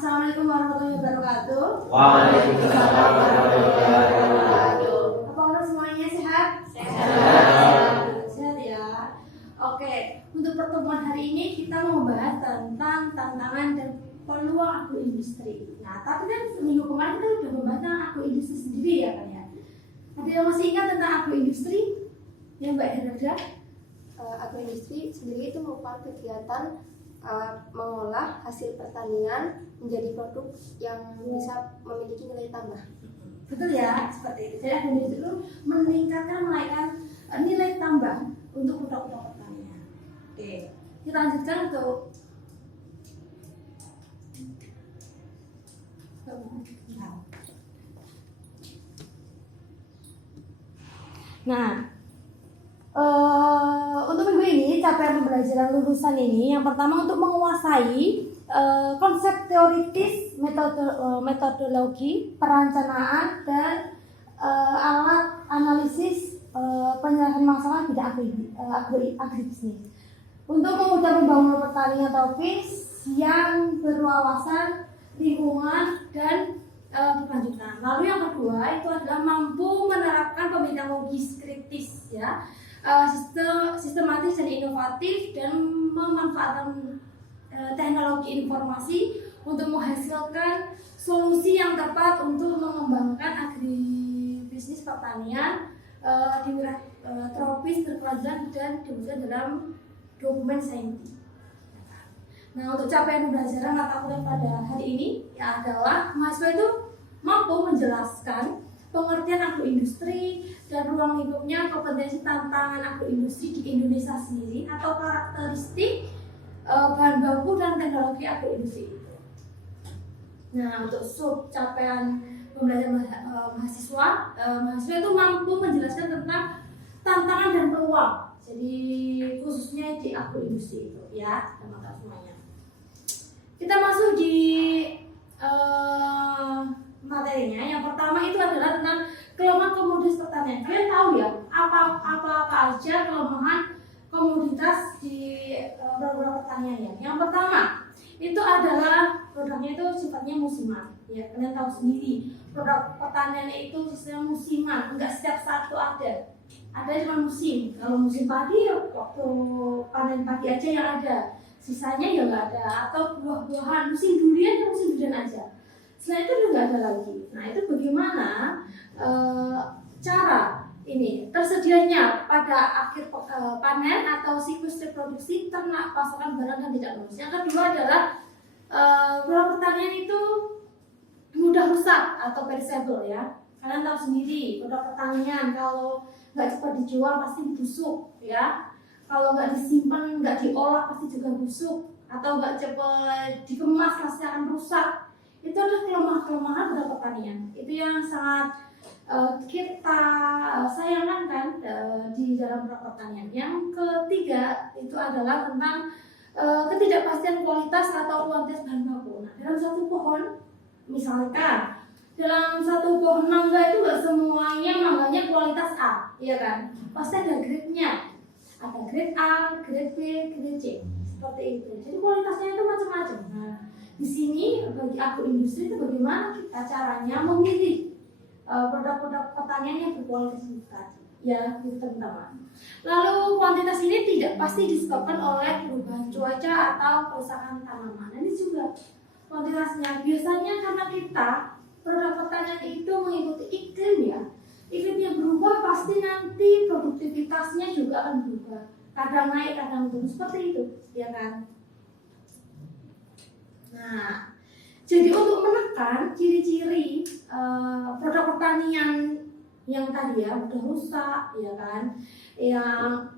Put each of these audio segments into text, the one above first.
Assalamualaikum warahmatullahi wabarakatuh. Waalaikumsalam warahmatullahi wabarakatuh. Apa kabar semuanya, sehat? Sehat. Sehat ya. Oke, untuk pertemuan hari ini kita mau membahas tentang tantangan dan peluang agroindustri. Nah, tapi kan minggu kemarin kita sudah membahas tentang agroindustri sendiri ya kan ya. Ada yang masih ingat tentang agroindustri? Ya Mbak Herda? Agroindustri sendiri itu merupakan kegiatan mengolah hasil pertanian menjadi produk yang bisa memiliki nilai tambah. Betul ya, seperti itu. Jadi agroindustri itu menaikkan nilai tambah untuk produk-produk pertanian. Oke, kita lanjutkan untuk untuk minggu ini capaian pembelajaran lulusan ini yang pertama untuk menguasai konsep teoritis, metodologi, perencanaan dan alat analisis penyelesaian masalah bidang agribisnis untuk mewujudkan pembangunan petani atau PIS yang berwawasan lingkungan dan berkelanjutan. Lalu yang kedua itu adalah mampu menerapkan pemikiran logis kritis ya, sistematis dan inovatif dan memanfaatkan teknologi informasi untuk menghasilkan solusi yang tepat untuk mengembangkan agribisnis pertanian di wilayah tropis berkelanjutan dan diwujudkan dalam dokumen saintifik. Nah, untuk capaian pembelajaran mata kuliah pada hari ini ya adalah mahasiswa itu mampu menjelaskan pengertian agroindustri dan ruang lingkupnya, kompetensi tantangan agroindustri di Indonesia sendiri atau karakteristik bahan baku dan teknologi agroindustri itu. Nah, untuk sub capaian pembelajaran mahasiswa itu mampu menjelaskan tentang tantangan dan peluang. Jadi khususnya di agroindustri itu ya, teman-teman semuanya. Kita masuk di materinya. Yang pertama itu adalah tentang kelemahan komoditas pertanian. Kalian tahu ya apa aja kelemahan komoditas di produk pertanian ya. Yang pertama itu adalah produknya itu sifatnya musiman. Ya, kalian tahu sendiri produk pertanian itu sistemnya musiman, enggak setiap saat itu ada. Ada cuma musim. Kalau musim padi ya waktu panen padi aja yang ada. Sisanya ya nggak ada, atau buah-buahan musim durian ya musim durian aja. Setelah itu nggak ada lagi. Nah itu bagaimana cara ini tersedianya pada akhir panen atau siklus reproduksi ternak pasokan barang dan tidak lulus. Yang kedua adalah produk pertanian itu mudah rusak atau perishable ya. Kalian tahu sendiri produk pertanian kalau nggak cepat dijual pasti busuk ya. Kalau nggak disimpan, nggak diolah pasti juga busuk, atau nggak cepat dikemas pasti akan rusak. Itu adalah kelemahan pada pertanian. Itu yang sangat kita sayangkan kan di dalam pertanian. Yang ketiga itu adalah tentang ketidakpastian kualitas atau kuantitas bahan baku. Nah, dalam satu pohon, misalkan dalam satu pohon mangga itu nggak semuanya mangganya kualitas A, ya kan? Pasti ada grade-nya. Ada grade A, grade B, grade C, seperti itu. Jadi kualitasnya itu macam-macam. Nah, di sini bagi agroindustri itu bagaimana kita caranya memilih produk-produk pertanian yang berkualitas tadi, ya, gitu teman-teman. Lalu kuantitas ini tidak pasti disebabkan oleh perubahan cuaca atau kerusakan tanaman. Ini juga kuantitasnya biasanya karena kita produk pertanian itu mengikuti iklim ya. Iklimnya berubah pasti nanti produktivitasnya juga akan berubah. Kadang naik, kadang turun seperti itu, ya kan? Nah, jadi untuk menekan ciri-ciri produk pertanian yang tadi ya udah rusak, ya kan? Yang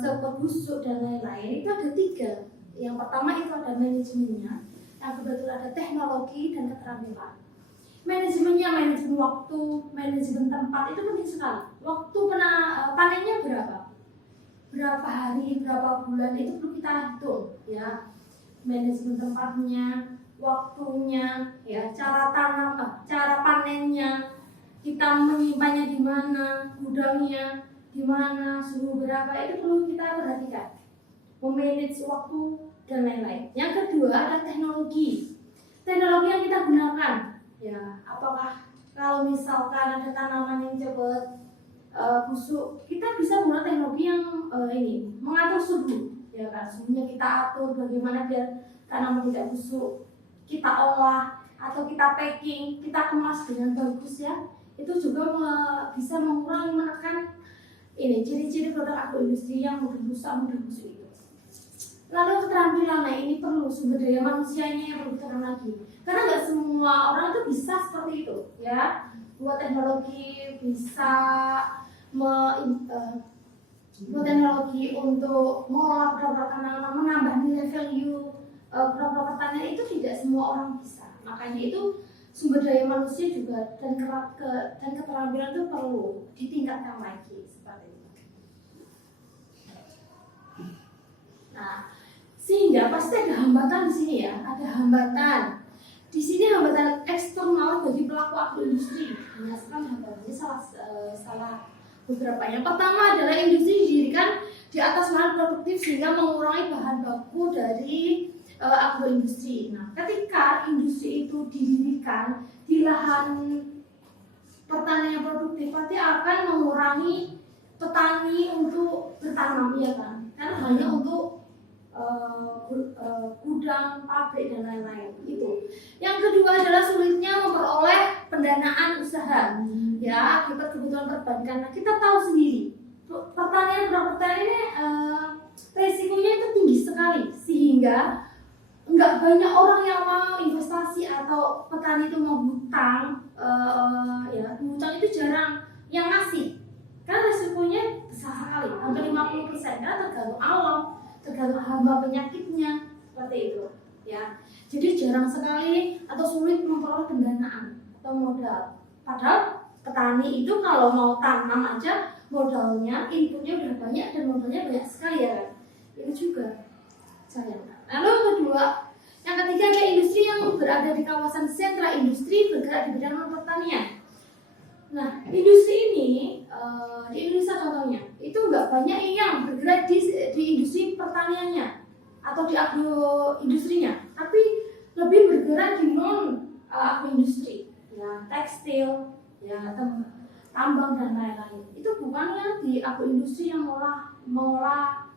cepat busuk dan lain-lain itu ada 3. Yang pertama itu ada manajemennya, yang kedua itu ada teknologi dan keterampilan. Manajemennya, manajemen waktu, manajemen tempat itu penting sekali. Waktu panennya berapa hari, berapa bulan itu perlu kita hitung ya. Manajemen tempatnya, waktunya, ya, cara tanam, cara panennya, kita menyimpannya di mana, gudangnya di mana, suhu berapa itu perlu kita perhatikan. Memanage waktu dan lain-lain. Yang kedua ada teknologi. teknologi yang kita gunakan. Ya, apakah kalau misalkan ada tanaman yang cepat busuk, kita bisa menggunakan teknologi yang ini mengatur suhu, ya kan? Suhunya kita atur bagaimana biar tanaman tidak busuk, kita olah atau kita packing, kita kemas dengan bagus ya. Itu juga bisa mengurangi menekan ini ciri-ciri produk agroindustri yang mudah busuk itu. Lalu keterampilan, nah ini perlu sumber daya manusianya yang perlu ditekan lagi. Karena nggak semua orang itu bisa seperti itu, ya. Buat teknologi bisa teknologi untuk mengolah produk tanaman, menambah nilai value produk pertanian itu tidak semua orang bisa. Makanya itu sumber daya manusia juga dan keterampilan itu perlu ditingkatkan lagi seperti itu. Nah, sehingga pasti ada hambatan di sini ya, ada hambatan. Di sini hambatan eksternal bagi pelaku agroindustri. Berdasarkan hambatannya salah beberapa. Yang pertama adalah industri didirikan di atas lahan produktif sehingga mengurangi bahan baku dari agroindustri. Nah, ketika industri itu didirikan di lahan pertanian produktif, pasti akan mengurangi petani untuk bertanam, ya kan? Karena hanya untuk gudang, pabrik dan lain-lain itu. Yang kedua adalah sulitnya memperoleh pendanaan usaha, ya akibat kebutuhan perbankan. Nah, kita tahu sendiri produk pertanian ini resikonya itu tinggi sekali sehingga nggak banyak orang yang mau investasi atau petani itu mau hutang. Ya hutang itu jarang yang ngasih karena resikonya besar sekali, hampir 50% karena tergantung alam, tergantung hama penyakitnya seperti itu ya. Jadi jarang sekali atau sulit memperoleh pendanaan atau modal. Padahal petani itu kalau mau tanam aja modalnya, inputnya udah banyak dan modalnya banyak sekali ya kan. Itu juga sayang. Lalu yang ketiga ada industri yang berada di kawasan sentra industri bergerak di bidang pertanian. Nah, industri ini di Indonesia contohnya itu nggak banyak yang bergerak di industri pertaniannya atau di agroindustrinya, tapi lebih bergerak di non agroindustri, ya tekstil, ya tambang dan lain-lain. Itu bukan yang di agroindustri yang mengolah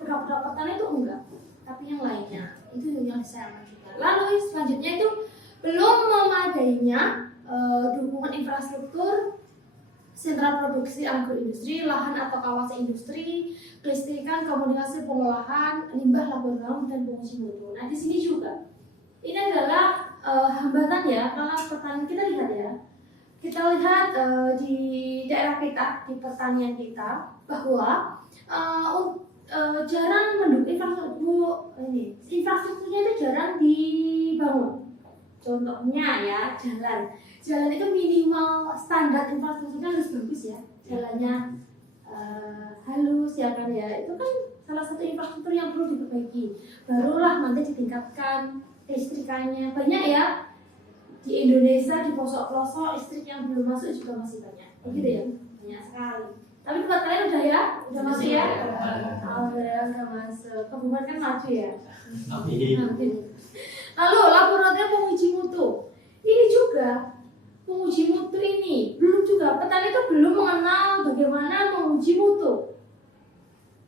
produk-produk pertanian itu enggak, tapi yang lainnya itu yang disayangkan juga. Lalu selanjutnya itu belum memadainya dukungan infrastruktur sentra produksi agroindustri, lahan atau kawasan industri, kelistrikan, komunikasi pengolahan, limbah laboratorium dan penguji mutu. Nah di sini juga ini adalah hambatan ya karena pertanian kita lihat ya. Kita lihat di daerah kita, di pertanian kita bahwa jarang mendukung infrastrukturnya itu jarang dibangun. Contohnya ya jalan itu minimal standar infrastrukturnya harus bagus ya, jalannya halus ya kan ya, itu kan salah satu infrastruktur yang perlu diperbaiki. Barulah nanti ditingkatkan listrikannya. Banyak ya di Indonesia di pelosok-pelosok listrik yang belum masuk juga masih banyak, begitu ya, banyak sekali. Tapi tempat kalian udah masuk ya? Alhamdulillah udah masuk. Kebumen kan maju ya. Amin. Lalu laboratorium penguji mutu. Ini juga penguji mutu ini belum juga, petani itu belum mengenal bagaimana menguji mutu.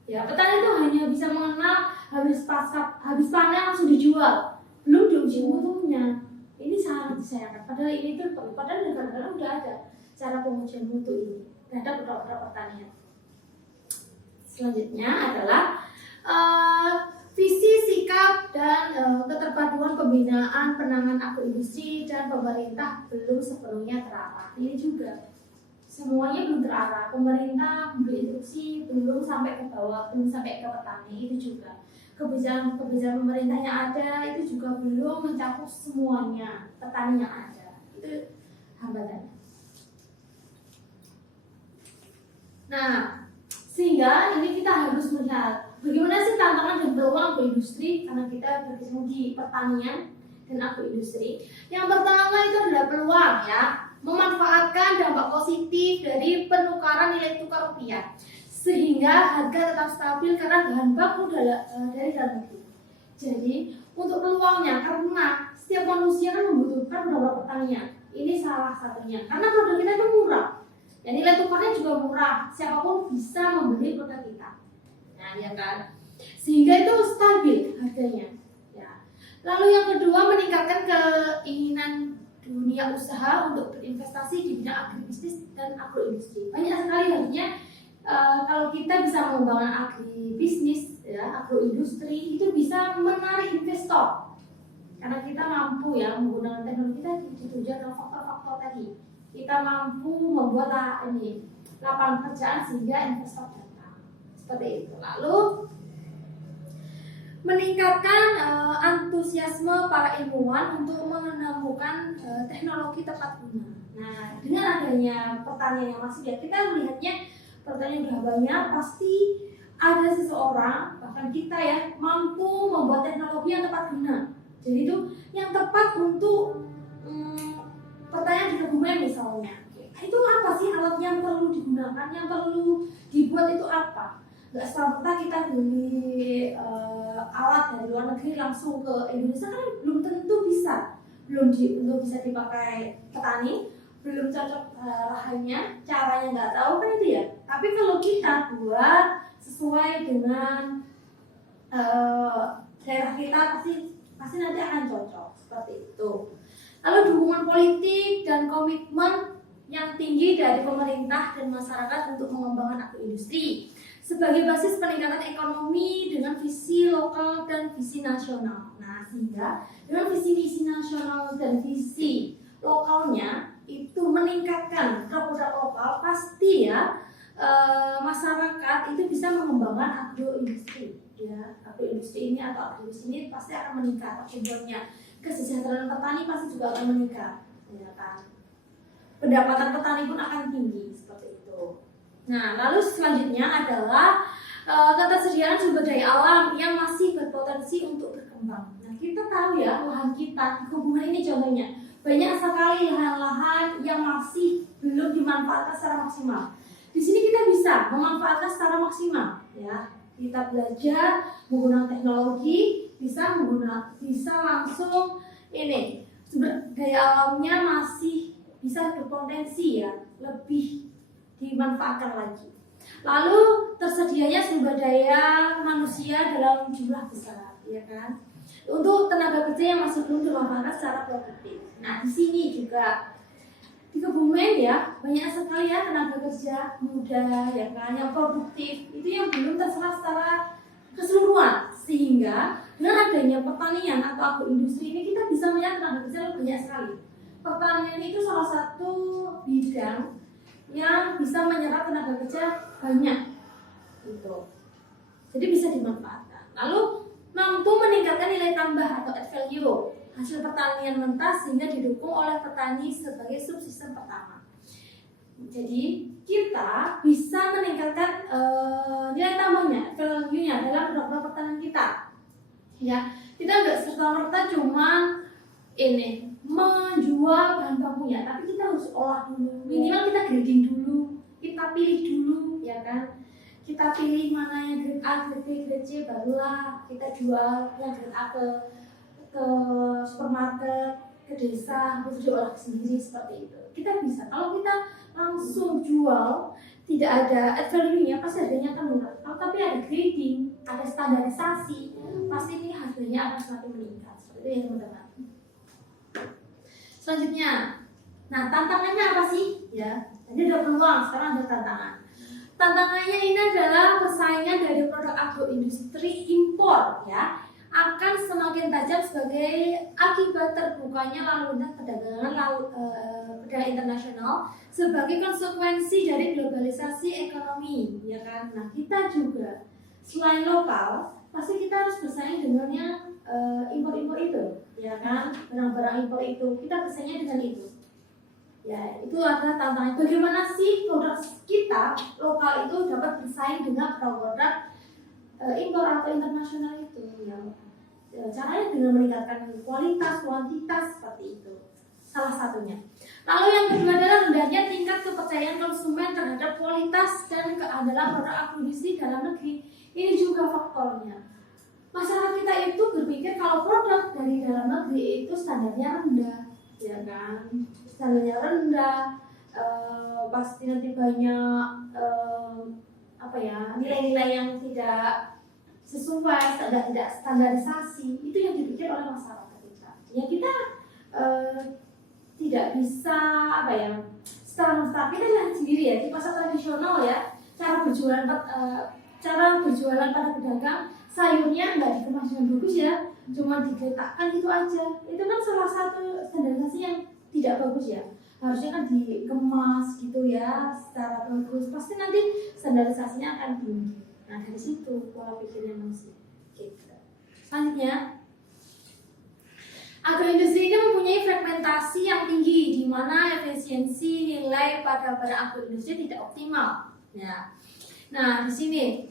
Ya, petani itu hanya bisa mengenal habis panen langsung dijual, belum diuji mutunya. Ini sangat disayangkan. Padahal ini itu padahal negara-negara udah ada cara pengujian mutu ini terhadap produk-produk pertanian. Selanjutnya adalah visi, sikap, dan keterpaduan pembinaan penanganan agroindustri dan pemerintah belum sepenuhnya terarah. Ini juga semuanya belum terarah. Pemerintah memberi instruksi belum sampai ke bawah, belum sampai ke petani. Itu juga kebijakan pemerintah yang ada itu juga belum mencakup semuanya petani yang ada. Itu hambatannya. Nah, sehingga ini kita harus melihat bagaimana sih tantangan dan peluang agroindustri karena kita berkecimpung di pertanian dan agroindustri. Yang pertama itu adalah peluang ya, memanfaatkan dampak positif dari penukaran nilai tukar rupiah sehingga harga tetap stabil karena bahan baku dari dalam negeri. Jadi untuk peluangnya karena setiap manusia produk pertanian. Ini salah satunya. Karena produk kita itu murah. Dan nilai tukarnya juga murah. Siapapun bisa membeli produk kita. Nah, ya kan? Sehingga itu stabil harganya. Ya. Lalu yang kedua, meningkatkan keinginan dunia usaha untuk berinvestasi di bidang agribisnis dan agroindustri. Banyak sekali harusnya kalau kita bisa mengembangkan agribisnis, ya, agroindustri itu bisa menarik investor. Karena kita mampu ya menggunakan teknologi tadi ditunjang dengan faktor-faktor tadi. Kita mampu membuat lapangan pekerjaan sehingga investor datang. Seperti itu. Lalu meningkatkan antusiasme para ilmuwan untuk menemukan teknologi tepat guna. Nah, dengan adanya pertanian yang masif ya, kita melihatnya pertanian sudah banyak, pasti ada seseorang, bahkan kita ya, mampu membuat teknologi yang tepat guna. Jadi itu yang tepat untuk pertanian di kebumen misalnya. Itu apa sih alat yang perlu digunakan, yang perlu dibuat itu apa? Gak serta kita beli alat dari luar negeri langsung ke Indonesia kan belum tentu bisa, belum bisa dipakai petani, belum cocok lahannya, caranya nggak tahu kan itu ya. Tapi kalau kita buat sesuai dengan daerah kita pasti nanti akan cocok seperti itu. Lalu dukungan politik dan komitmen yang tinggi dari pemerintah dan masyarakat untuk mengembangkan agroindustri sebagai basis peningkatan ekonomi dengan visi lokal dan visi nasional. Nah, sehingga dengan visi nasional dan visi lokalnya itu meningkatkan produk lokal, pasti ya masyarakat itu bisa mengembangkan agroindustri. Ya, agroindustri ini atau agribisnis ini pasti akan meningkat akibatnya. Kesejahteraan petani pasti juga akan meningkat, ya kan? Pendapatan petani pun akan tinggi seperti itu. Nah, lalu selanjutnya adalah ketersediaan sumber daya alam yang masih berpotensi untuk berkembang. Nah, kita tahu ya lahan kita, hubungan ini contohnya banyak sekali lahan-lahan yang masih belum dimanfaatkan secara maksimal. Di sini kita bisa memanfaatkan secara maksimal, ya. Kita belajar menggunakan teknologi, bisa langsung sumber daya alamnya masih bisa berpotensi ya, lebih dimanfaatkan lagi. Lalu tersedianya sumber daya manusia dalam jumlah besar, ya kan? Untuk tenaga kerja yang masih belum dimanfaatkan secara produktif. Nah, di sini juga di Kebumen ya banyak sekali ya tenaga kerja muda, ya kan, yang produktif itu yang belum terserap secara keseluruhan. Sehingga dengan adanya pertanian atau agroindustri ini kita bisa melihat tenaga kerja banyak sekali. Pertanian itu salah satu bidang yang bisa menyerap tenaga kerja banyak, gitu. Jadi bisa dimanfaatkan. Lalu mampu meningkatkan nilai tambah atau add value hasil pertanian mentah sehingga didukung oleh petani sebagai subsisten pertama. Jadi kita bisa meningkatkan nilai tambahnya, value-nya dalam produk pertanian kita. Ya, kita nggak serta-merta cuma menjual bahan bakunya, tapi kita harus olah dulu. Minimal kita grading dulu, kita pilih dulu, ya kan? Kita pilih mana yang grade A, grade B, grade C, barulah kita jual yang grade A ke supermarket, ke desa, harus diolah sendiri seperti itu. Kita bisa. Kalau kita langsung jual, tidak ada add value-nya, pasti harganya akan murah. Kalau tapi ada grading, ada standarisasi, pasti ini harganya akan semakin meningkat. Seperti itu ya teman-teman. Selanjutnya, nah tantangannya apa sih? Ya, jadi ada peluang, sekarang ada tantangan. Tantangannya ini adalah persaingan dari produk agroindustri impor, ya, akan semakin tajam sebagai akibat terbukanya lalu lintas perdagangan perdagangan internasional sebagai konsekuensi dari globalisasi ekonomi, ya kan? Nah, kita juga selain lokal, pasti kita harus bersaing dengan yang impor-impor itu, ya kan? Barang-barang impor itu kita bersaingnya dengan itu. Ya, itu adalah tantangan. Bagaimana sih produk kita lokal itu dapat bersaing dengan produk impor atau internasional itu? Ya, caranya dengan meningkatkan kualitas, kuantitas seperti itu. Salah satunya. Lalu yang kedua adalah rendahnya tingkat kepercayaan konsumen terhadap kualitas dan keandalan produk agroindustri dalam negeri. Ini juga faktornya. Masyarakat kita itu berpikir kalau produk dari dalam negeri itu standarnya rendah, ya kan, standarnya rendah, pasti nanti banyak nilai-nilai yang tidak sesuai, tidak standarisasi. Itu yang dipikir oleh masyarakat kita. Ya kita tidak bisa secara mustahil kita lihat sendiri ya di pasar tradisional ya, cara berjualan pada pedagang, sayurnya nggak dikemas dengan bagus ya, cuma diletakkan gitu aja. Itu kan salah satu standarisasi yang tidak bagus ya. Harusnya kan dikemas gitu ya secara bagus, pasti nanti standarisasinya akan tinggi. Nah dari situ pola pikirnya manusia gitu. Selanjutnya, agroindustri ini mempunyai fragmentasi yang tinggi di mana efisiensi nilai pada barang agroindustri tidak optimal. Ya. Nah, di sini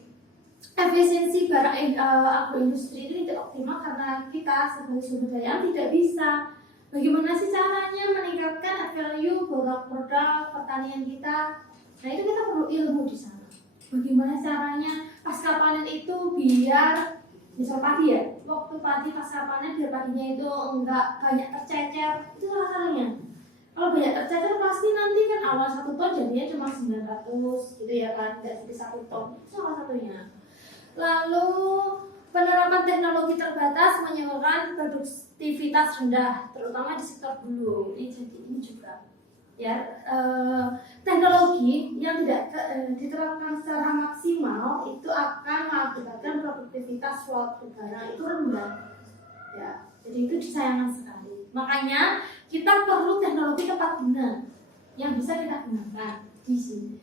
efisiensi barang agroindustri ini tidak optimal karena kita sebagai sumber daya tidak bisa. Bagaimana sih caranya meningkatkan value produk pertanian kita? Nah, itu kita perlu ilmu di sana. Bagaimana caranya pasca panen itu biar misal padi ya, waktu padi pasca panen biar padinya itu enggak banyak tercecer, itu salah satunya. Kalau banyak tercecer pasti nanti kan awal 1 ton jadinya cuma 900 gitu ya kan, tidak sampai 1 ton, itu salah satunya. Lalu penerapan teknologi terbatas menyebabkan produktivitas rendah, terutama di sektor hulu. Ini juga ya teknologi yang tidak diterapkan secara maksimal itu akan mengakibatkan produktivitas suatu barang itu rendah. Ya, jadi itu disayangkan sekali. Makanya kita perlu teknologi tepat guna yang bisa kita gunakan di sini.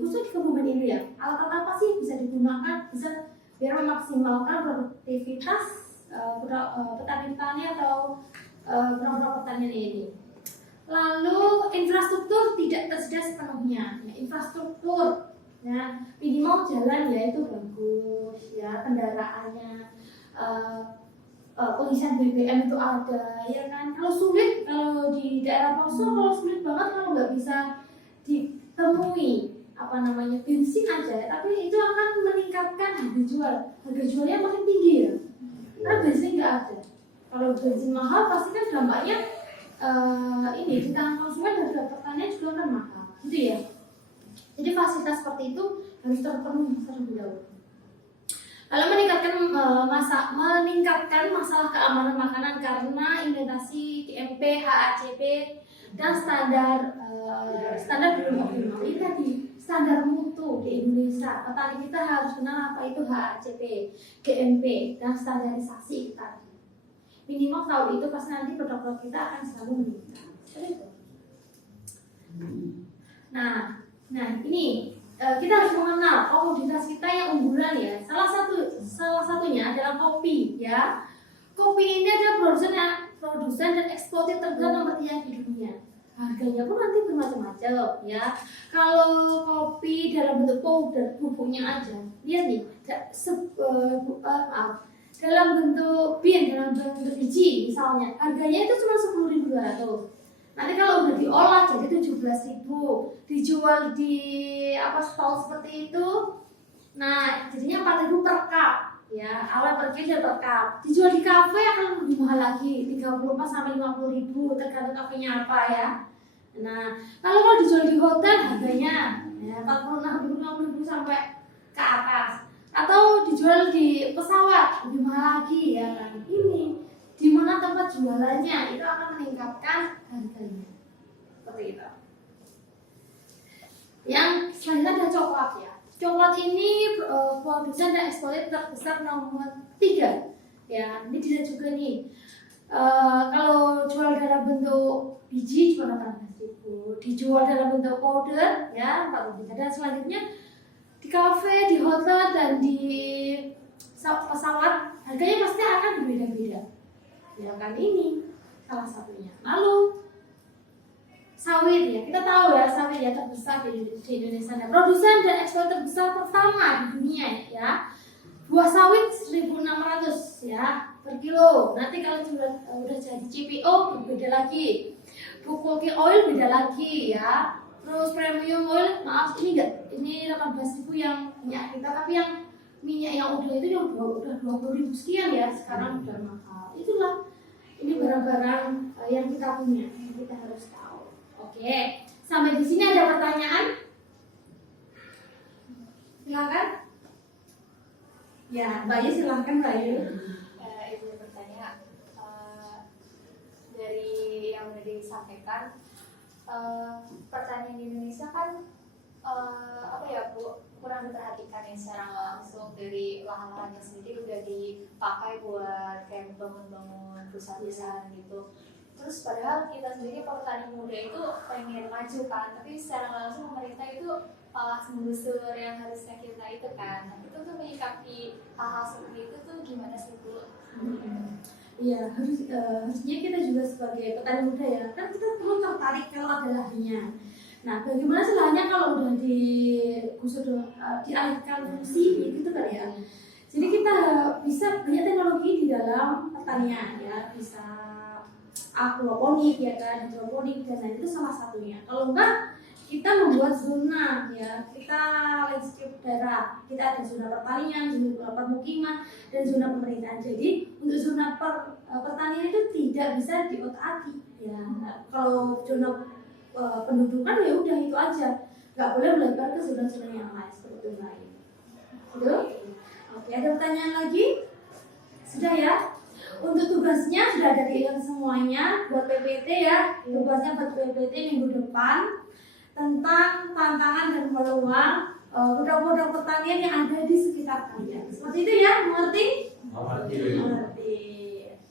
Khusus di Kebumen ini ya, alat apa sih bisa digunakan bisa biar memaksimalkan produktivitas petani-petani atau produk pertanian ini. Lalu infrastruktur tidak tersedia sepenuhnya. Ya, infrastruktur ya minimal jalan ya itu bagus ya, kendaraannya pengisian BBM itu ada ya kan. Kalau di daerah pelosok kalau sulit banget kalau nggak bisa ditemui bensin aja, tapi itu akan meningkatkan harga jualnya makin tinggi ya, karena bensin nggak ada. Kalau bensin mahal pasti kan dampaknya di tangan konsumen harga pertanian juga kan mahal gitu ya. Jadi fasilitas seperti itu harus terpenuhi terlebih dahulu. Lalu meningkatkan masalah keamanan makanan karena implementasi GMP, HACCP dan standar belum optimal. Ini tadi standar mutu di Indonesia. Petani kita harus kenal apa itu HACCP, GMP dan standarisasi kita. Minimal tahu itu pasti nanti produk-produk kita akan selalu meningkat. Seperti itu. Nah ini kita harus mengenal komoditas kita yang unggulan ya. Salah satunya adalah kopi ya. Kopi ini adalah produsen dan eksportir terbesar nomor 3 di dunia. Harganya pun nanti bermacam-macam ya. Kalau kopi dalam bentuk powder bubuknya aja, lihat nih, dalam bentuk dalam bentuk biji misalnya, harganya itu cuma 10.200. Nanti kalau udah diolah jadi 17.000, dijual di stall seperti itu, nah jadinya 4.000 per cup ya, awal per kilo per cup. Dijual di kafe akan lebih mahal lagi, 34 sampai 50.000 tergantung kafenya apa ya. Nah kalau dijual di hotel harganya ya 46.000 50.000 sampai ke atas, atau dijual di pesawat lebih mahal lagi ya kan. Ini di mana tempat jualannya itu akan meningkatkan harganya. Seperti itu. Yang selanjutnya ada coklat ya. Coklat ini produsen dan eksportir terbesar nomor 3. Ya, ini dilihat juga nih. Kalau jual dalam bentuk biji cuma 18.000, dijual dalam bentuk powder ya 4.000. Dan selanjutnya di kafe, di hotel dan di pesawat harganya pasti akan berbeda-beda. Ya kan, ini salah satunya. Lalu sawit ya, kita tahu ya sawit ya terbesar di Indonesia. Nah, produsen dan ekspor terbesar pertama di dunia ya. Buah sawit 1.600 ya per kilo. Nanti kalau udah jadi CPO beda lagi. Bulk oil beda lagi ya. Terus premium oil, maaf ini 18.000 yang minyak kita, tapi yang minyak yang udah itu yang udah 20.000 sekian ya, sekarang udah mahal. Itulah ini barang-barang yang kita punya, yang kita harus tahu. Oke, sampai di sini ada pertanyaan? Silakan. Ya, Mbak Yu silakan Mbak Yu. Ibu bertanya, dari yang sudah disampaikan, pertanian di Indonesia kan apa ya Bu, kurang diperhatikan ya secara langsung. Dari lahan-lahannya sendiri udah dipakai buat kayak bangun-bangun perusahaan-perusahaan gitu. Terus padahal kita sendiri petani muda itu pengen maju kan, tapi secara langsung pemerintah itu malah menggusur yang harusnya kita itu kan. Nah, itu tuh menyikapi hal-hal seperti itu tuh gimana sih Bu? Iya, harusnya kita juga sebagai petani muda ya, kan kita perlu tertarik kalau ada lahannya. Nah, bagaimana sih lahannya kalau udah digusur, dialihkan fungsi gitu kan ya. Jadi kita bisa banyak teknologi di dalam pertanian ya, bisa aquaponik ya kan, hidroponik dan lain itu salah satunya. Kalau enggak kita membuat zona ya, kita landscape daerah, kita ada zona pertanian, zona permukiman, dan zona pemerintahan. Jadi untuk zona pertanian itu tidak bisa diotak-atik ya. Kalau zona pendudukan ya udah itu aja, nggak boleh melebar ke zona-zona yang lain seperti itu lain. Gitu? Oke, ada pertanyaan lagi? Sudah ya? Untuk tugasnya sudah ada di semuanya buat PPT ya. Tugasnya buat PPT minggu depan tentang tantangan dan peluang produk-produk pertanian yang ada di sekitar kalian. Seperti itu ya, mengerti? Mengerti.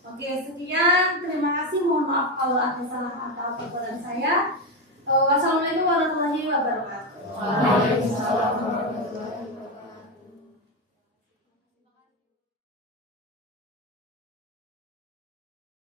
Oke, sekian. Terima kasih. Mohon maaf kalau ada salah atau perbuatan saya. Wassalamualaikum warahmatullahi wabarakatuh. Waalaikumsalam.